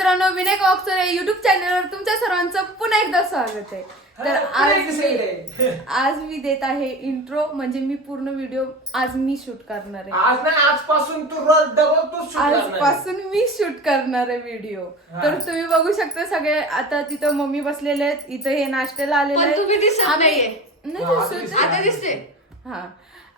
मित्रांनो विनायक ऑक्सर या युट्यूब चॅनलवर तुमच्या सर्वांचं पुन्हा एकदा स्वागत आहे. तर आज मी आज मी देत आहे इंट्रो म्हणजे मी पूर्ण व्हिडिओ आज मी शूट करणार आहे. आज नाही आजपासून तू रोज डबल तू shoot करणार आहे. आजपासून मी शूट करणार आहे व्हिडिओ तर तुम्ही बघू शकता सगळे आता तिथं मम्मी बसलेले आहेत इथं हे नाश्त्याला आलेले पण तुम्ही दिसत आम्ही- नाहीये. नाही दिसत. दिसत आहे. आता दिसते हा.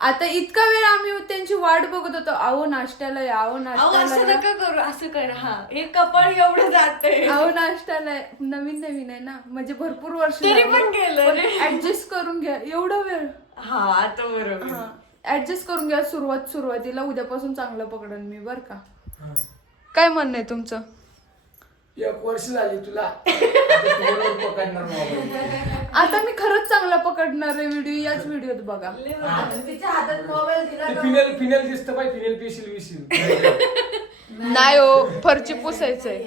आता इतका वेळ आम्ही त्यांची वाट बघत होतो आओ नाश्त्याला या आओ अहो नाश्त्याला असं या. नका करू असं कर. हा हे कपाळ एवढं जाते अहो नाश्त्याला आहे. नवीन नवीन आहे ना म्हणजे भरपूर वर्ष तरी पण गेलं रे. ऍडजस्ट करून घ्या एवढा वेळ. हा आता बरोबर. ऍडजस्ट करून घ्या सुरुवात सुरुवातीला उद्यापासून चांगलं पकडन मी बर का? काय म्हणणं आहे तुमचं? एक वर्ष झाली तुला आता तू बरोबर पकडणार मोबाईल. आता मी खरंच चांगला पकडणार आहे व्हिडिओ याच व्हिडिओत बघा तिच्या हातात मोबाईल दिला ते का? फिनेल फिनेल दिसतं पाय फिनेल पिशील विशील नाही हो फरची पुसायचंय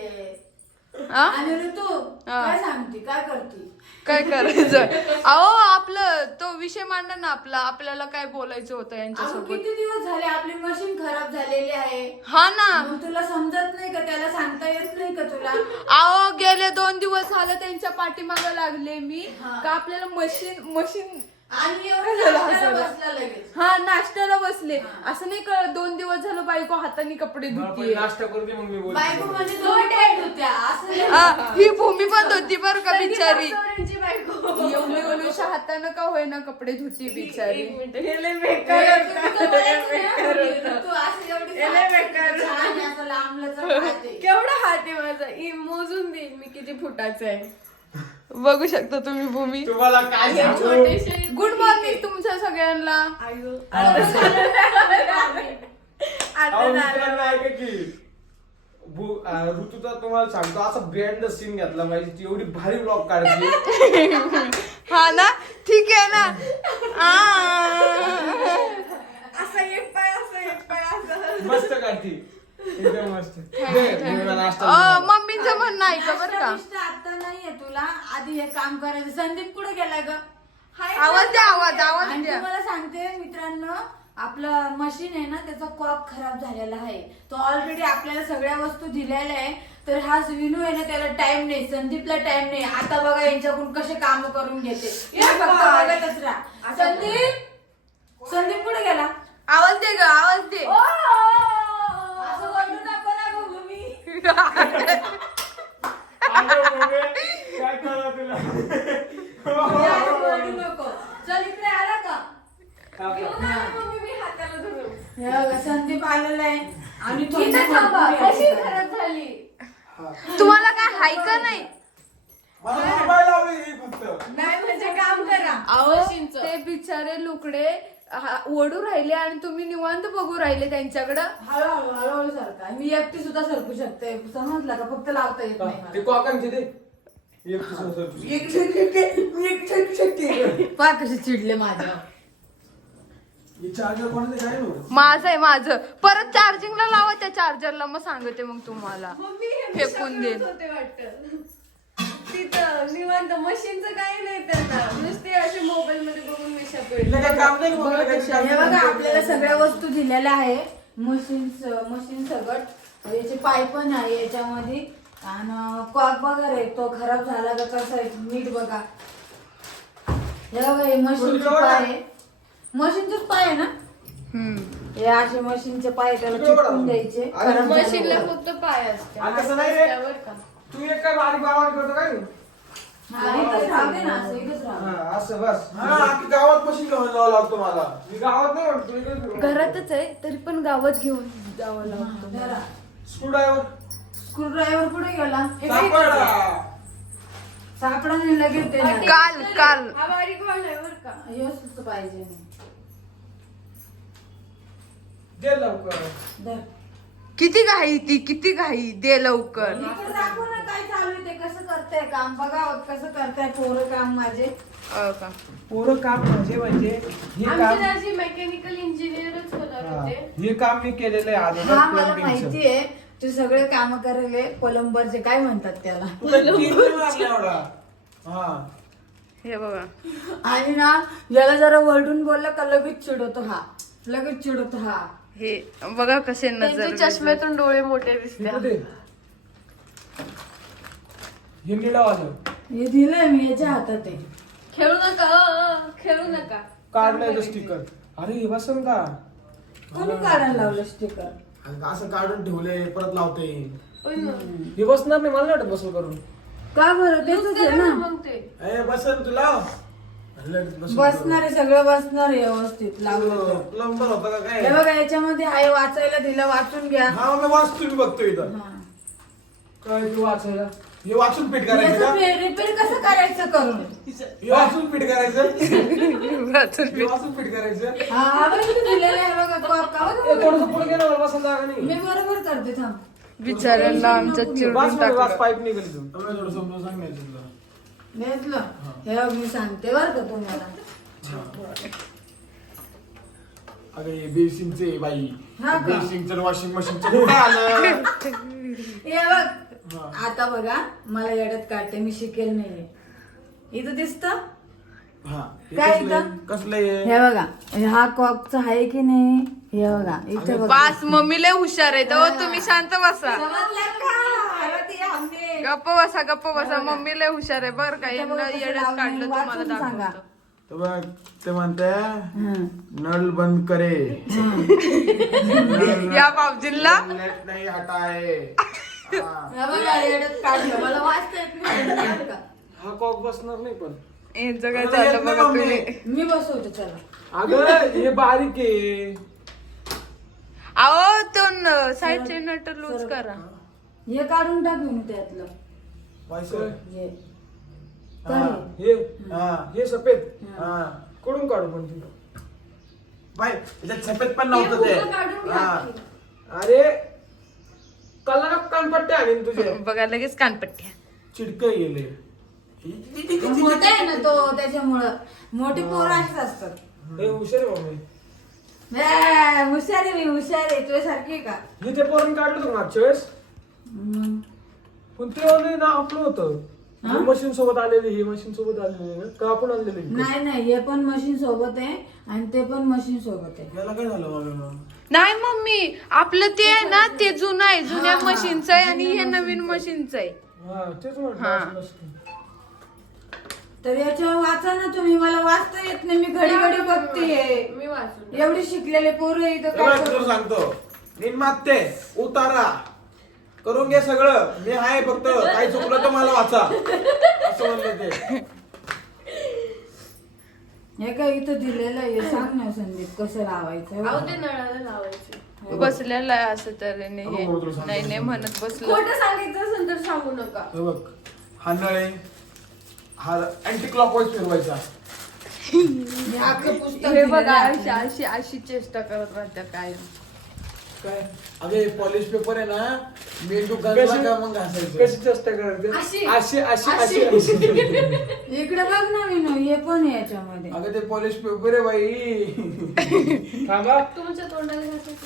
हा? आणि ऋतू हा. काय सांगते काय करते काय करायचं? अहो आपलं तो विषय मांडा ना आपला. आपल्याला काय बोलायचं होतं अगं यांच्यासोबत किती दिवस झाले आपली मशीन खराब झालेली आहे? हा ना. मग तुला समजत नाही का? त्याला सांगता येत नाही का तुला? अहो गेले दोन दिवस झाले त्यांच्या पाठीमागं लागले मी. हा. का आपल्याला मशीन मशीन आणि? बसला लगेच. हा नाश्त्याला बसले. असं नाही कळत दोन दिवस झालं बायको हाताने कपडे धुतीये. नाश्ता करू दे मग मी बायको म्हणजे दोन टाईट होत्या. असं. हा, ही भूमी पण धुती बर का बिचारी. रेस्टॉरंटची बायको. एवढे एवढ्याशा हातानं का होईना कपडे धुती बिचारी? एक मिनिट. हे लय बेकार हे होतं. लय बेकार होतं. एवढी हे बेकार. हात. केवढा हात आहे माझा. इ- मोजून देईल मी किती फुटाचा आहे. बघू शकता तुम्ही भूमी. तुम्हाला काय सांगू? छोटेसे गुड मॉर्निंग तुमच्या सगळ्यांना. आयो. अहो, आता मित्रांनो, झालं. ऐका की भू- अं, तुम्हाला सांगतो असा ब्रँड सीन घेतला पाहिजे ती एवढी भारी ब्लॉग काढते हा ना? ठीक आहे ना? आ. असा एक पाय असं एक पाय असं. मस्त काढती एकदम मस्त. दे, अ. मम्मीचं म्हणणं ऐका बरं का. आता नाहीये तुला. आधी हे काम करायचं. संदीप कुठे गेलाय ग? हाय आवाज द्या आवाज आवाज आणि द्या. तुम्हाला सांगते मित्रांनो आपलं मशीन आहे ना त्याचा कॉक खराब झालेला आहे. तो ऑलरेडी आपल्याला सगळ्या वस्तू दिलेल्या आहे. तर हा विनू आहे ना त्याला टाइम नाही. संदीपला टाइम नाही. आता बघा यांच्याकडून कसे काम करून घेते. हे फक्त बघतच राहा. संदीप? संदीप कुठे गेला? आवाज दे ग आवाज दे. ओ! संदीप आलेला आहे आहे. कशी खराब झाली तुम्हाला काय हाय का नाही ही नाही म्हणजे काम करा. ते बिचारे लुकडे ओढू राहिले आणि तुम्ही निवांत बघू राहिले त्यांच्याकडं. हळूहळू हळूहळू सरका. मी एकटी सुद्धा सरकू शकते. समजलं का? फक्त लावता येत नाही ते. कॉकांचे ते. सरकू. शकते. पहा चिडले माझ्या हे चार्जर कोणाचं काय नव्हतं माझं आहे माझं. परत चार्जिंगला लावा त्या चार्जरला मग सांगते मग तुम्हाला. मम्मी हे फेकून देईन. करत होते वाटतं. तिथं निवांत मशीनचं काही नाही त्यांना नुसते असे मोबाईल मध्ये बघून मिशा हिला काय काम नाही का मग? हिला काही काम हे बघा नाही. आपल्याला सगळ्या वस्तू दिलेल्या आहे मशीन मशीन सगट याचे पाय पण आहे याच्यामध्ये आणि कॉक बघा रे तो खराब झाला का कसा आहे नीट बघा हे बघा हे मशीनचे पाय आहे मशीनचेच पाय आहे ना. हे असे मशीनचे पाय त्याला. चिटकून द्यायचे खराब झाले मशीनला. फक्त पाय असते आणि तसं नाही रे. त्यावर का तू एक काय बारीक बाबा करतो काय? हा, असं. हा, बस. हा गावात मशीन घेऊन जावं लागतो मला. मी गावात नाही म्हणतो इकडेच फिरतो. घरातच आहे तरी पण गावात घेऊन जावं लागतं. जरा. स्क्रूड्रायव्हर. स्क्रूड्रायव्हर कुठे गेला. सापडा. नाही लगेच ते नाही. काल काल. हा बारीक वाल आहे बरं का. हेच पाहिजे नाही. दे लवकर. धर. किती घाई ती किती घाई. दे लवकर. इकडे चालू आहे ते कसं करताय काम? बघा हो, कसं करताय पोरं काम माझे. का. पोरं काम म्हणजे म्हणजे हे आमचे काम दाजी मेकॅनिकल इंजिनियरच होणार हा, होते. हे काम मी केलेलं आहे हा मला प्लंबिंगचं माहिती आहे तू सगळे काम करायले पलंबरचे काय म्हणतात त्याला. लागला एवढा? हा. हे बघा. आणि ना याला जरा वरडून बोलला का लगेच चिडवतो हा. लगेच चिडवतो हा. हे बघा कसे नजर त्यांच्या चष्म्यातून डोळे मोठे दिसते इकडे हे निळावालं हे दिलंय मी याच्या हातात आहे. खेळू नका खेळू नका. काढलंय स्टिकर अरे हे बसन का? कोणी काढायला लावलं स्टिकर असं काढून ठेवले परत लावते. होय ना. हे बसणार नाही मला नाही वाटत बसल करून. का बरं? तेच आहे ना. मग ते. ए बसन तू लाव. लगेच बसून बसणार आहे सगळं बसणार आहे व्यवस्थित लावलं तर. प्लंबर होता का हे बघा याच्यामध्ये आहे वाचायला दिलं वाचून घ्या. हा मी वाचतो मी बघतो इथं. हा. काय तू वाचायला? हे वाचून पीठ करायचं रिपेअर कसं करायचं करून? हे वाचून पीठ करायचं? हे वाचून पीठ करायचं? हा हा बघ इथे दिलेलं आहे बघा कॉप का बघा, ए, बघा. थोडंसं पुढे गेलं मला बसायला जागा नाही. मी बरोबर करते थांब. आमच्या वाच टाकलं. पाईप निघाली तू तुम्ही थोडं समजून सांगायचं तुला घेतलं हे. बघ मी सांगते बरं का तुम्हाला. अगं हे बेसिंगचे बाई. हा का? बेसिंगचं वॉशिंग मशीनचं कुठं आलं हे बघ आता बघा मला येड्यात काढते मी शिकेल नाहीये इथं दिसत? काय कसलं इथं? आहे? कसलं आहे हे बघा हा कॉकच आहे की नाही? हे बघा इथे बघा. पास मम्मी लय हुशार आहे. तर तुम्ही शांत बसा. समजलं का? गप्प बसा गप्प बसा. मम्मी लय हुशार आहे. बरं का यांना लावलंय, काढलं तुम्हाला वाचून सांगा. दाखवतो. तर बघ ते म्हणते हं. नळ बंद करे. या बाबजींला नाही हटा है मला वाचता येत नाही कॉक बसणार नाही पण. यांचं काय मला येत झालं नाही बघा मम्मी. तुम्ही. मी बसवते चला. अगं हे बारीक आहे. अहो तो साईडचे नट लूज करा. हे काढून टाकून त्यातलं हे. हा. हे. हा हे सफेद. हा. कडून काढू पण तू? बाय त्याच्यात सफेद पण नव्हतं ते. पूर्ण काढून हा. अरे कल्ला कानपट्ट्या आणीन तुझे. बघा लगेच कानपट्ट्या चिडक गेले मोठा आहे ना तो त्याच्यामुळं. मोठी पोरं अशीच असतात. हे हुशार आहे मम्मी. ए, हुशार आहे मी हुशार आहे. तुझ्यासारखी आहे का? हे ते पोरण काढलं होतं मागच्या वेळेस. पण ते ऑनलाईन आपलं होतं. मशीन सोबत आलेली ही मशीन सोबत आलेली ना का आपण आणलेली? नाही नाही हे पण मशीन सोबत आहे आणि ते पण मशीन सोबत आहे. याला काय झालं मग नाही मम्मी. आपलं ते आहे ना ते जुनं आहे. जुन्या मशीनचं आहे आणि हे नवीन मशीनचं आहे. हा तेच म्हटलं हा. असं नसतं. तर याच्यावर वाचा ना तुम्ही. मला वाचता येत नाही. मी घडी घडी बघते. मी वाचून एवढी शिकलेले पोरं इथं हे काय बघ, करू? तुला सांगतो. निर्माते उतारा. करून घे सगळं. मी आहे फक्त. काही चुकलं तर मला वाचा. असं म्हणलं ते. हे काय इथं दिलेलं आहे? सांग ना संदीप कसं लावायचं? ते नळाला लावायचे. बसलेलं आहे असं तऱ्हेने हे अगं. नाही नाही म्हणत बसलं. खोटं सांगायचं असेल तर सांगू नका. हे बघ हा नळ आहे हा अँटी क्लॉकवाईज फिरवायचा. हे अख्खं पुस्तक हे दिलेलं बघा आहे. अशी अशी अशी चेष्टा करत राहत्या काय काय? अगे पॉलिश पेपर आहे ना मेंदू गंजला का मग घासायचं? कशी चेष्टा करायची अशी. अशी अशी अशी. अशी. इकडे बघ ना मी हे पण आहे याच्यामध्ये. अगं ते पॉलिश पेपर आहे बाई. थांबा. तुमच्या तोंडाला घासायचं.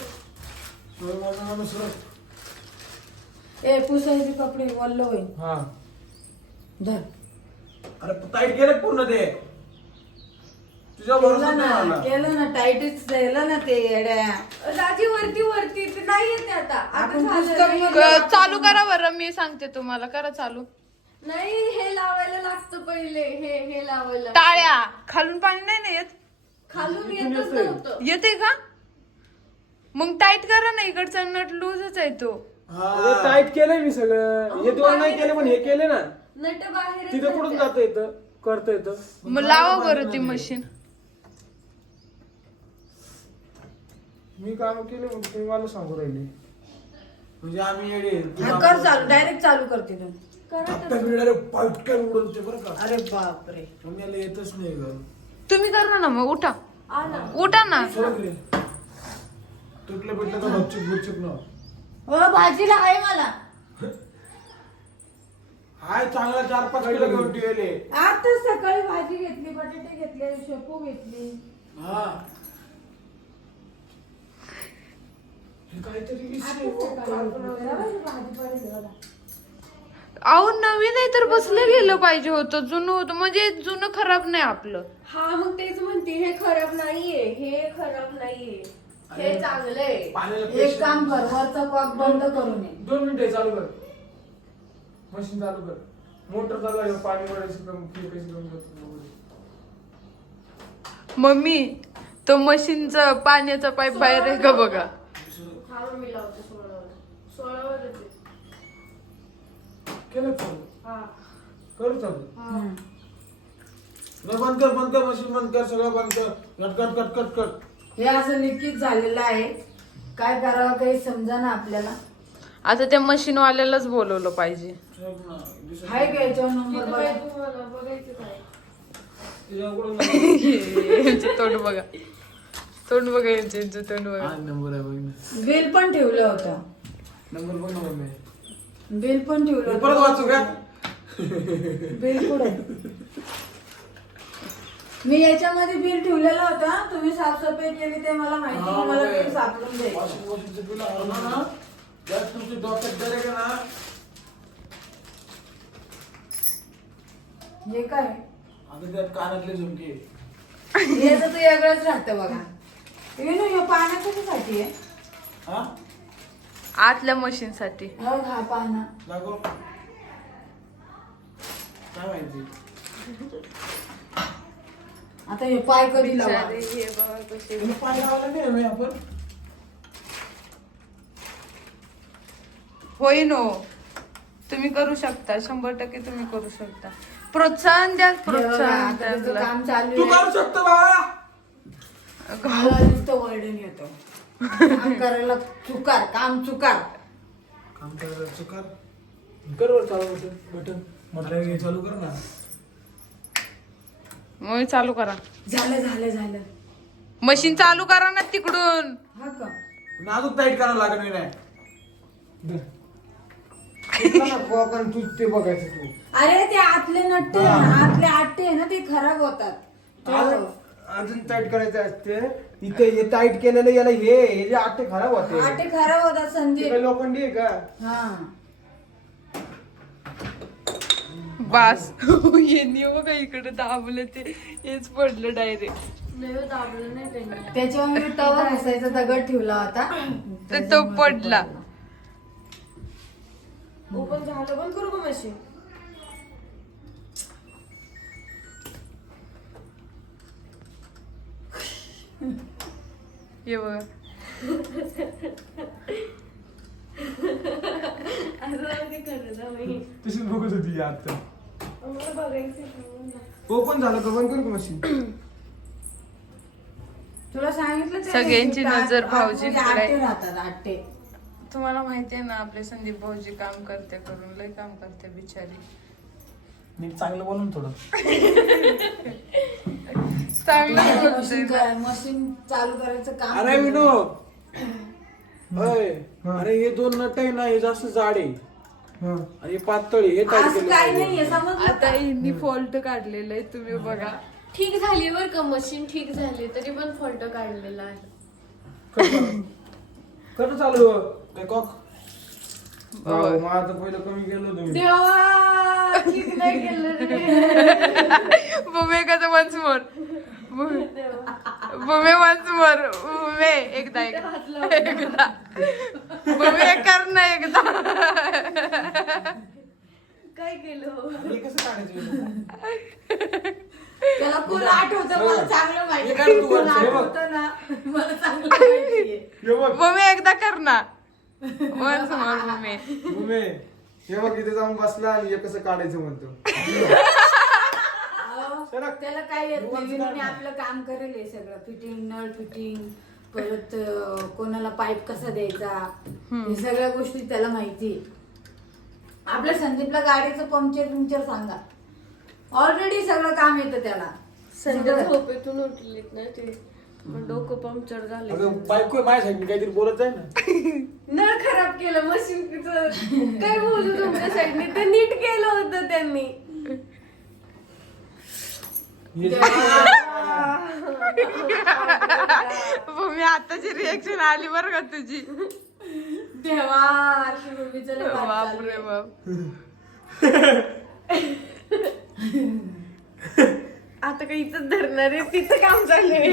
सोड माझा माणूस सोड. ए पुसायचे कपडे वल्ल होईल. हा. धर. अरे टाईट केलं पूर्ण ते? तुझ्या भरोसा केलं नाही ना मला केलं ना टाईटच केलं ना ते येड्या. राजी वरती वरती ते नाही येते आता. आता आपण झालं पुस्तक नाही. मध्ये- क- चालू करा बरं मी सांगते तुम्हाला. करा चालू. नाही हे लावायला लागतं पहिले हे हे लावायला. टाळ्या. खालून पाणी नाही ना येत? खालून येतच नव्हतं. येते का? मग टाईट करा ना इकडचा नट लूजच आहे तो. हा. टाईट केलंय मी सगळं. हे दोन नाही केले पण हे केले ना. नट बाहेर तिथं कुठून जात येतं करता येतं मग लावा बरं ती मशीन. मी काम केले मग तुम्ही मला सांगू राहिले. म्हणजे आम्ही येडे हा, कर चालू डायरेक्ट चालू करते तू हप्ता बिळाले पटकन उडवते बरं का. अरे बापरे. याला येतच नाही ग. तुम्ही करा ना मग उठा. आला उठा ना. सोड रे. तुटलं बिटलं तर बच्चूक बुच्चूक न. हो भाजीला आहे मला. हाय चांगला चार पाच किलो घेऊन ठेवले. आता सकाळी भाजी घेतली बटाटे घेतले शेपू घेतली. हा हे काहीतरी. अहो नवीन आहे तर बसलं गेलं पाहिजे होतं जुनं होतं म्हणजे जुनं खराब नाही आपलं. हा मग तेच म्हणते हे खराब नाहीये हे खराब नाहीये. हे चांगलं आहे पाण्याला एक pressure- काम कर वरचा कॉक बंद करून दोन मिनिटं चालू कर. मशीन चालू कर. मोटर चालू आहे पाणी भरायचं काम ते कशी काम. मम्मी तो मशीनचा पाण्याचा पाईप बाहेर आहे का बघा हा मी लावते सोळावर सोळावर येते केलं चालू. हा. करू चालू. नाही बंद कर बंद कर मशीन बंद कर सगळं बंद कर. Cut cut cut cut cut. हे असं निश्चित झालेलं आहे. काय करावं काही समजा ना आपल्याला? आता त्या मशीन वाल्यालाच बोलवलं पाहिजे. आहे का याच्यावर नंबर तोंड बघा. तोंड बघा यांचे तोंड बघा. नंबर आहे बघ ना. बिल पण ठेवलं होतं. नंबर बघ ना मम्मी. बिल पण ठेवलं परत वाचू का? बिल पुढे मी याच्यामध्ये बिल ठेवलेलं होतं. तुम्ही साफसफाई केली ते मला माहिती हा, मला. बिल सापडून वॉशिंग मशीनचं बिल आलं ना? त्यात तुमची डॉक्टर ना? हे काय? आता त्यात कानातले झुमके. हे तर ते वेगळंच राहतं बघा. हे ना हे पाण्या कशासाठी आहे. हा? आतल्या मशीन साठी हा हा पाना दाखव काय माहिती? आता हे पाय कधी लावा? तुम्ही पाणी लावलं नाही मी आपण? होईन हो तुम्ही करू शकता. शंभर टक्के तुम्ही करू शकता. प्रोत्साहन द्या हे प्रोत्साहन द्या काम चालू तू करू शकतो बाबा मला नुसतं वर्डन येतं. काम करायला चुकार काम चुकार. काम करायला चुकार? कर वर चालू बटन बटन. म्हटलं हे चालू कर ना. मग चालू करा. झालं झालं झालं. मशीन चालू करा ना तिकडून. हा का? नाजूक टाईट करावं लागत नाही नाही कोकण तू ते बघायचं तू. अरे ते आतले नट्टे आहे ना, आतले आट्टे आहे ना ते खराब होतात. अजून अजून टाईट करायचं असते. इथे हे टाईट केलेलं याला हे हे जे आटे खराब होते. आट्टे खराब होतात काय लोखंडी आहे का? हा. बास. यांनी बघा इकडे दाबलं ते. हेच पडलं डायरेक्ट नाही हो, दाबलं नाही त्यांनी. त्याच्यावर मी तवा घासायचा दगड ठेवला होता. तर तो पडला. ओपन झालं बंद करू का मशीन हे बघा असं नाही करत मी तशीच बघत होती आता ओपन झालं का बंद करू का मशीन तुला सांगितलं ते सगळ्यांची आत- नजर आतमध्ये भाऊजींकडे आहे. आट्टे राहतात आट्टे तुम्हाला माहिती आहे ना आपले संदीप भाऊजी काम करते करून लय काम करते बिचारी. नीट चांगलं बोलून थोडं. चांगलं बोलते मशीन काय- मशीन चालू करायचं काम अरे विनो अय अरे हे दोन नट आहे ना हे जास्त जाड आहे. हा. आणि हे पातळ आहे हे टाईट असं केलं काय पाहिजे. नाहीये समजलं आता यांनी फॉल्ट काढलेलं आहे तुम्ही बघा. ठीक झाली बर का मशीन ठीक झाली तरी पण फॉल्ट काढलेला आहे. कर चालू काय कॉक हो, पहिलं कमी केलं तुम्ही देवा ठीक नाही केलं रे. वन्स मोर बुमे वन्स मोर बुमे एकदा. एकदा एकदा. कर ना एकदा. काय केलं? हे कसं काढायचं त्याला कोण आठवतं मला चांगलं माहिती हे काय तू कोण वरचं? हे बघ. आठवतं ना मला चांगलं माहितीये हे बघ. बुमे एकदा कर ना वन्स मोर भूमे हे बघ इथे जाऊन बसला आणि हे कसं काढायचं म्हणतो. त्याला काय येत नाही? विनोने आपलं काम करेल हे सगळं. फिटिंग नळ फिटिंग परत अं, कोणाला पाईप कसा द्यायचा? हे सगळ्या गोष्टी त्याला माहिती आहे. आपल्या संदीपला गाडीचं पंक्चर पंक्चर सांगा. ऑलरेडी सगळं काम येतं त्याला. संध्या सगळं. झोपेतून उठलीत ना ते. मग डोकं पंक्चर झाले अगं बायको माझ्यासाठी काहीतरी बोलत आहे ना. नळ खराब केलं मशीन काय बोलू तुमच्या साईडने ते नीट केलं होतं त्यांनी. बुमे आताची रिएक्शन आली बरं का तुझी? देवा लय बापरे. बाप. आता काही इथं धरणार आहे तिचं काम चाललंय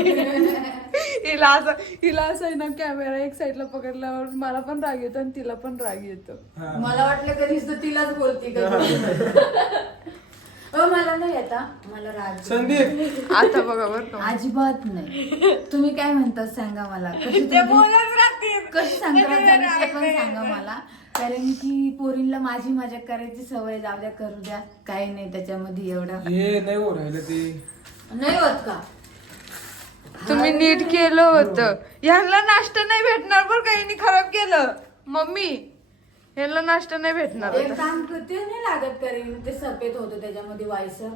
हिला असं हिला असं आहे ना कॅमेरा एक साईडला पकडल्यावर मला पण राग येतो आणि तिला पण राग येतो. मला वाटलं कधीच तर तिलाच बोलती कधी. आता मला राग संदीप. आता बघा बरं का. अजिबात नाही. तुम्ही काय म्हणतात सांगा मला. कशी ते तुमची- बोलत राहतील. कशी संक्रांत कधी झाली ते राग पण नाही सांगा येत. मला. कारण की पोरींला माझी मजा करायची सवय जाऊ द्या करू द्या. काही नाही त्याच्यामध्ये एवढा. हे नाही हो राहिलं ते. नाही होत का? तुम्ही नीट केलं होतं. ह्यांना नाश्ता नाही भेटणार बरं का यांनी खराब केलं. मम्मी ह्यांना नाश्ता नाही भेटणार एक आता. काम करते नाही लागत करीन. ते सफेद होतं त्याच्यामध्ये व्हायचं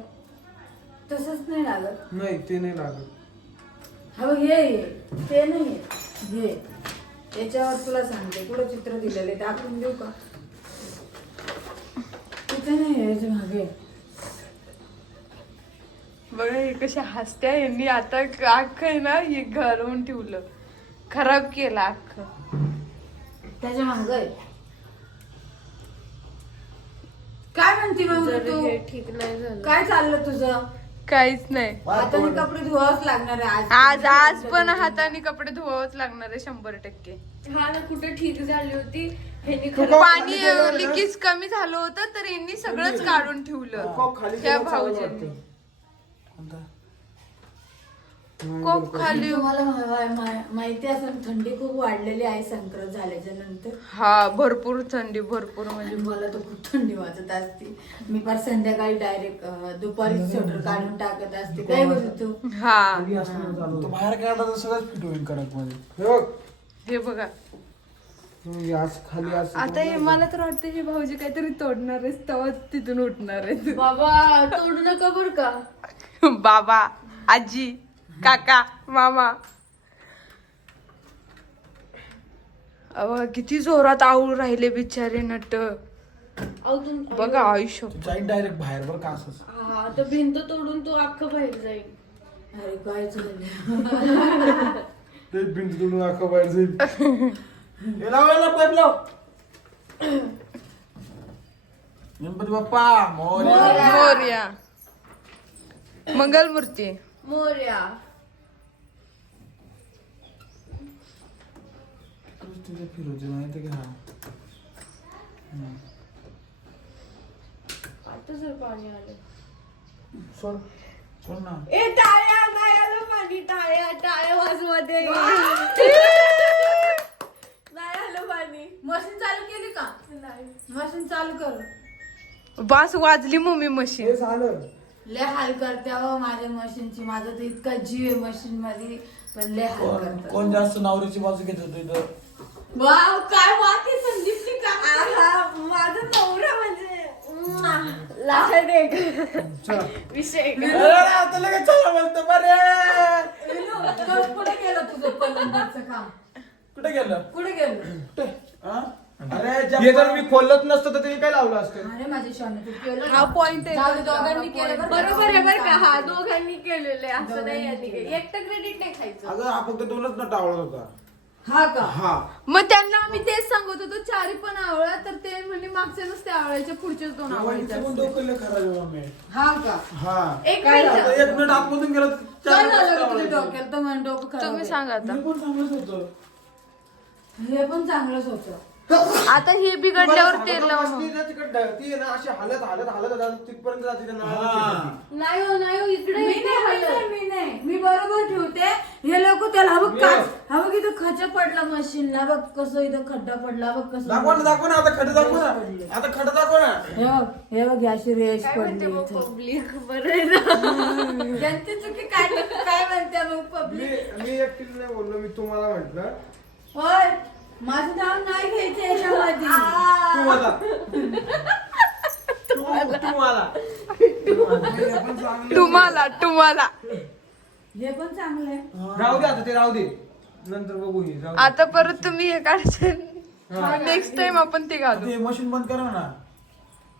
तसंच नाही लागत. नाही ते नाही लागत. हो हे हे. ते नाही हे. याच्यावर तुला सांगते. कुठं चित्र दिलेलं दाखवून देऊ का? तिथे नाही याच्या मागे. बघा हे कशा हसत्या यांनी आता अख्खं आहे ना हे घालवून ठेवलं. खराब केलं अख्खं. त्याच्यामागे काय म्हणते मग जर तू हे ठीक नाही झालं. काय चाललं तुझं? काहीच नाही. हाताने कपडे धुवावंच लागणार आहे आज. आज पण हाताने कपडे धुवावंच लागणार आहे शंभर टक्के. हा ना कुठे ठीक झाली होती? ह्यांनी खरं पाणी? लिकेज कमी झालं होतं तर यांनी सगळंच काढून ठेवलं. त्या भाऊजींनी. कोणता? कोक खाली तुम्हाला मा- मा- माहिती असेल थंडी खूप वाढलेली आहे संक्रांत झाल्याच्यानंतर. हा भरपूर थंडी भरपूर म्हणजे आणि मला तर खूप थंडी वाजत असते. मी फार संध्याकाळी डायरेक्ट दुपारी स्वेटर काढून टाकत असते. काय बोलतो? तू हा चालू तो. बाहेर काढला तर सगळंच फिट होईल कडकमध्ये. हे बघ. हे बघा. असं खाली असं आता हे मला तर वाटतं हे भाऊजी काहीतरी तोडणार आहे तेव्हा तिथून उठणार आहे बाबा तोडू नका बर का. बाबा आजी. काका मामा. अव किती जोरात आवळू राहिले बिचारे नट. बघा आयुष्य डायरेक्ट बाहेर बरं का असंच. हा तर भिंत तोडून तो अख्खं बाहेर जाईल. अरे काय झालं ते भिंत तोडून अख्खं बाहेर जाईल. हे लाव याला पाईप लाव. गणपती बाप्पा मोरया. मोर्या. मंगलमूर्ती. मोर्या. आता जर पाणी आलं सोड सोड ना ए टाळ्या नाही आलं पाणी टाळ्या टाळ्या वाजमध्ये नाही आलं पाणी मशीन चालू केली का नाही मशीन चालू कर बास वाजली मम्मी मशीन हे झालं लय हाल करते हो माझ्या मशीनची माझा तर इतका जीव आहे मशीन मध्ये पण लय हाल कोण करतात कोण जास्त नवरीची बाजू घेत होतो इथं वाव काय बात आहे संदीपची का? आहा, माझा नवरा म्हणजे लक्षात एक चला विषय अरे, आता लगेच चला बोलतो बरे. कुठे गेलं तुझं पलंगाचं काम? कुठे गेलं? कुठे गेलं? कुठे? हा? अरे हे जर मी खोलत नसतं तर ते काय लावलं असतं? अरे माझ्या शॉने तू केलं हा point आहे. जाऊ दे, दोघांनी केलं बरं का? बरोबर आहे बरं का? हा दोघांनी केलेलं आहे. असं नाही यांनी केलं. एकटं क्रेडिट नाही खायचं. अगं हा फक्त दोनच ना टावळत होता. हा का? हा. मग त्यांना आम्ही तेच सांगत होतो चारी पण आवळा तर ते म्हणजे मागचे नसते आवळायचे पुढचेच दोन आवळायचे वहिनीचं पण असते. डोकं लय खराब आहे मम्मी हा का? हा. एक काय मिनिट. आता एक मिनिट आतमधून गेलं तर चार काय मिनिटं झालं तुझ्या टावळायचं. डोक्याला तर म्हणून डोकं खराब तुम्ही आहे. सांगा आता. मी पण चांगलंच होतं. हे पण चांगलंच होतं. आता हे बिघडल्यावर. ती ना तिकडं ती आहे ना अशी हालत हालत हालत हालत तिथपर्यंत जाते त्या नळाला हा. चिकटते. नाही हो नाही हो इकडे मी इकडे नाही हलत. मी नाही. मी बरोबर ठेवते. हे लोक त्याला हा बघ मी- का हा बघ इथं खचा पडला मशीनला. बघ कसं इथं खड्डा पडला बघ कसं दाखव ना दाखव ना आता खडं दाखव ना. आता खडं दाखव ना. हे बघ हे बघ ही अशी काय पडली म्हणते मग इथं. पब्लिक बरं आहे ना. त्यांची चुकी काय काय म्हणते मग पब्लिक मी मी एकटीच नाही बोललो मी तुम्हाला म्हटलं. होय. माझं नाव नाही घ्यायचं याच्यामध्ये. तू मला तू तू मला तुम्हाला तुम्हाला. हे पण चांगलं आहे. राहू दे आता ते राहू दे. नंतर बघू हे राहू दे. आता परत तुम्ही हे काढचे नेक्स्ट टाइम आपण ते घालू. हे मशीन बंद करा ना.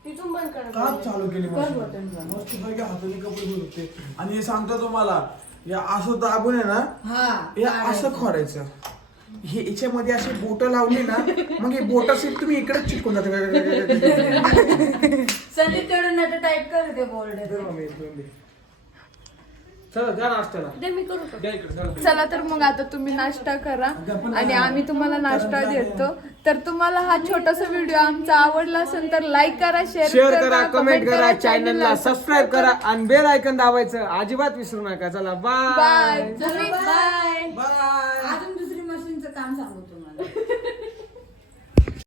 तिथून बंद करा. का चालू केली कर मशीन बटन बंद. मस्त पैकी हाताने कपडे धुते आणि हे सांगतो तुम्हाला या असं दाबून आहे ना हा हे असं खोरायचं हे याच्यामध्ये अशी बोट लावली ना मग हे बोट असेल तुम्ही इकडे चिटकून जाते. संदीप तेवढं नट टाईट कर बोर्ड. चला जा नाश्त्याला. दे मी करू का? द्या इकडे चला. चला तर मग आता तुम्ही नाश्ता करा आणि आम्ही तुम्हाला नाश्ता देतो. तर तुम्हाला हा छोटासा व्हिडिओ आमचा आवडला असेल तर लाईक करा शेअर शेअर करा कमेंट करा चॅनलला सबस्क्राईब करा आणि बेल आयकन दाबायचं. अजिबात विसरू नका. चला बाय बाय बाय बाय अजून दुसरी मशीनचं काम सांगू तुम्हाला.